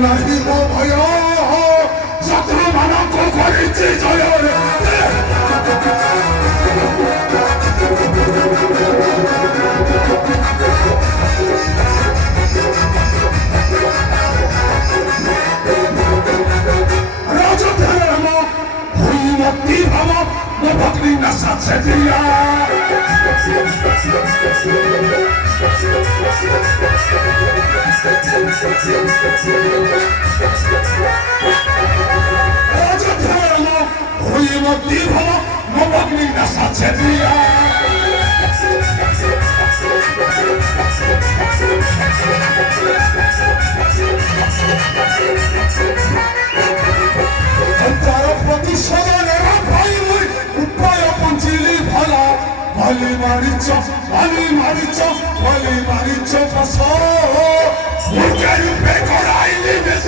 ନାହିଁ ମୋ ଭୟ ଶତ୍ରୁମାନଙ୍କୁ କରିଛି ଜୟ ମୋ ଭଗ୍ନୀ ନାଶା ଛେଦିଆ ହୋଇ ମତି ଭଲ ମୋ ଭଗ୍ନୀ ନାଶା ଛେଦିଆ ତାର ପ୍ରତିଶୋଧ ନେବା ପାଇଁ ଉପାୟ ପଞ୍ଚିଲି ଭଲ ଭଲି ମାରିଛ ବସ ମୂର୍ଖ ରୂପେ କରାଇଲି ବେଶ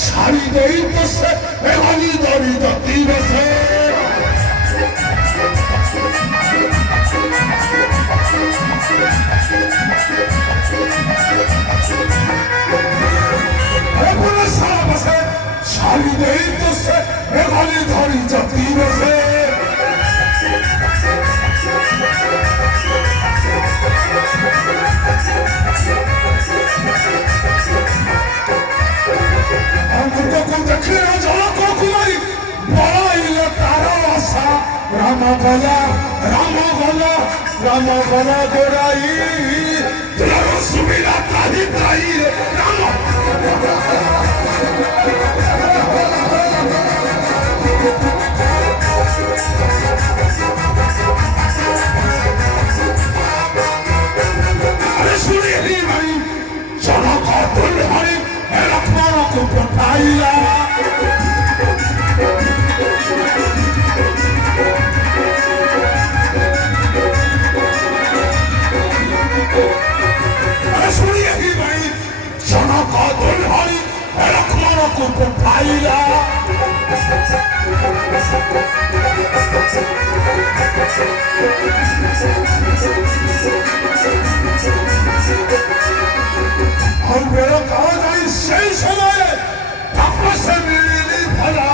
ছাড়ি দেই বসে এখানি দড়ি দতি বসে ছাড়ি দেই বসে এখানি দড়ি দতি বসে রাম গলা গোড়াই সুবিধা তাহি তাই রাম শুনি ভাই জনক দুর্ভারি লক্ষ্মণকে পঠাইলা জনক দুর্ভারি লক্ষ্মণকে পঠাইলা সেই সময়ে তাপসে মিলিলি ভরা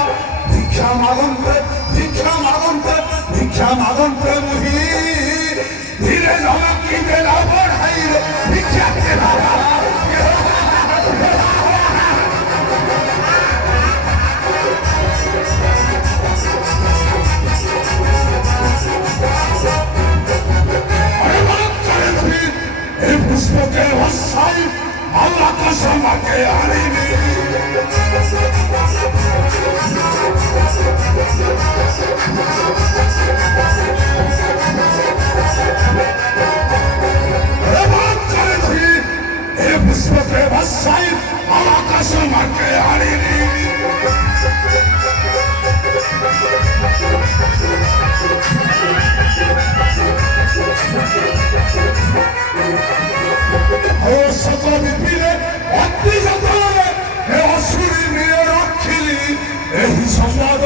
ভিক্ষা মাগন্তে মুহি ধীরে জনকি বেলা বড়াই ভিক্ষা কেলা পুষ্পকে ভাষাই আল্লাহ কসমাকে আনিনি পুষ্পকে ভাষাই আল্লাহ কসমাকে আনিনি সকলে পিলে অতি যতনে হে অসুরি নিয়ে রাখিলি এই সংবাদ